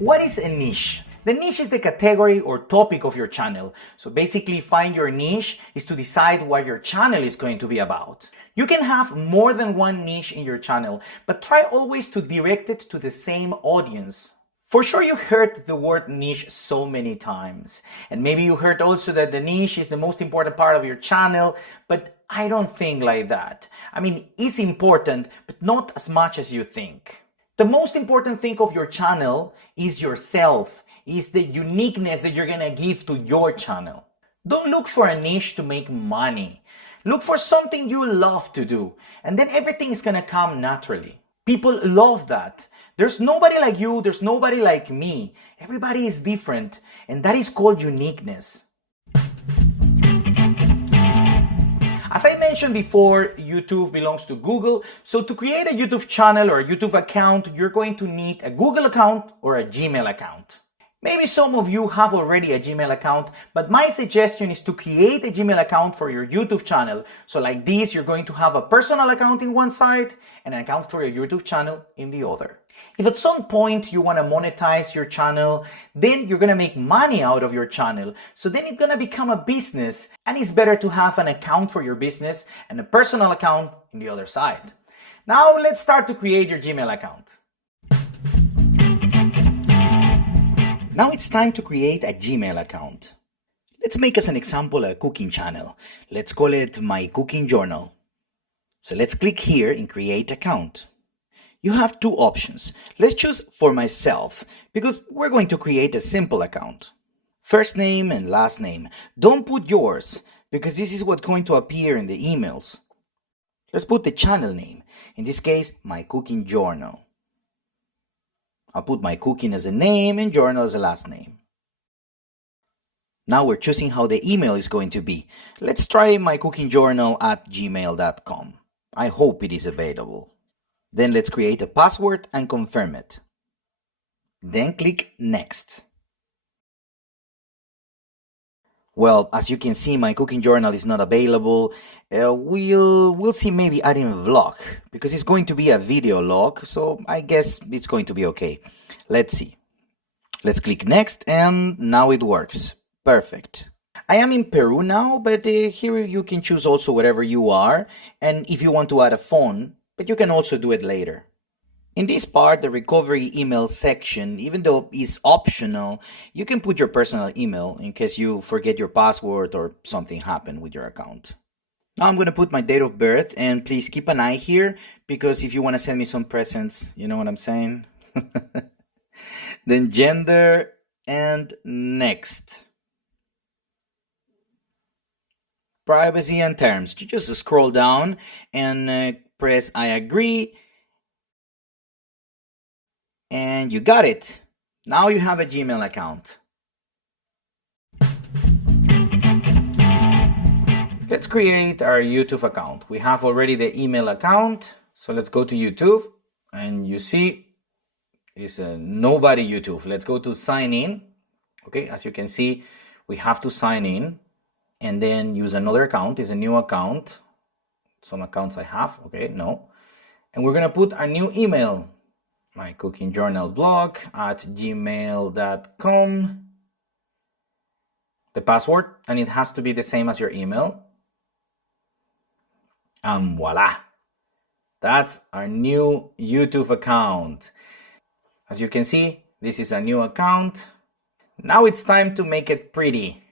What is a niche? The niche is the category or topic of your channel. So basically, find your niche is to decide what your channel is going to be about. You can have more than one niche in your channel, but try always to direct it to the same audience. For sure you heard the word niche so many times, and maybe you heard also that the niche is the most important part of your channel, but I don't think like that. I mean, it's important, but not as much as you think. The most important thing of your channel is yourself, is the uniqueness that you're gonna give to your channel. Don't look for a niche to make money. Look for something you love to do, and then everything is gonna come naturally. People love that. There's nobody like you, there's nobody like me. Everybody is different, and that is called uniqueness. As I mentioned before, YouTube belongs to Google, so to create a YouTube channel or a YouTube account, you're going to need a Google account or a Gmail account. Maybe some of you have already a Gmail account, but my suggestion is to create a Gmail account for your YouTube channel. So like this, you're going to have a personal account in one side and an account for your YouTube channel in the other. If at some point you want to monetize your channel, then you're going to make money out of your channel. So then it's going to become a business, and it's better to have an account for your business and a personal account in the other side. Now let's start to create your Gmail account. Now it's time to create a Gmail account. Let's make as an example a cooking channel. Let's call it My Cooking Journal. So let's click here in Create Account. You have two options. Let's choose For Myself because we're going to create a simple account. First name and last name. Don't put yours because this is what's going to appear in the emails. Let's put the channel name. In this case, My Cooking Journal. I'll put My Cooking as a name and Journal as a last name. Now we're choosing how the email is going to be. Let's try mycookingjournal@gmail.com. I hope it is available. Then let's create a password and confirm it. Then click Next. Well, as you can see, My Cooking Journal is not available. We'll see maybe adding a vlog because it's going to be a video log, so I guess it's going to be okay. Let's see. Let's click Next, and now it works. Perfect. I am in Peru now, but here you can choose also whatever you are, and if you want to add a phone, but you can also do it later. In this part, the recovery email section, even though it's optional, you can put your personal email in case you forget your password or something happened with your account. Now I'm going to put my date of birth, and please keep an eye here because if you want to send me some presents, you know what I'm saying? Then gender and next. Privacy and terms. You just scroll down and press I agree. And you got it. Now you have a Gmail account. Let's create our YouTube account. We have already the email account. So let's go to YouTube and you see it's a nobody YouTube. Let's go to sign in. Okay, as you can see, we have to sign in and then use another account. It's a new account. Some accounts I have. Okay, no. And we're going to put our new email. My Cooking Journal vlog @gmail.com. The password, and it has to be the same as your email. And voila! That's our new YouTube account. As you can see, this is a new account. Now it's time to make it pretty.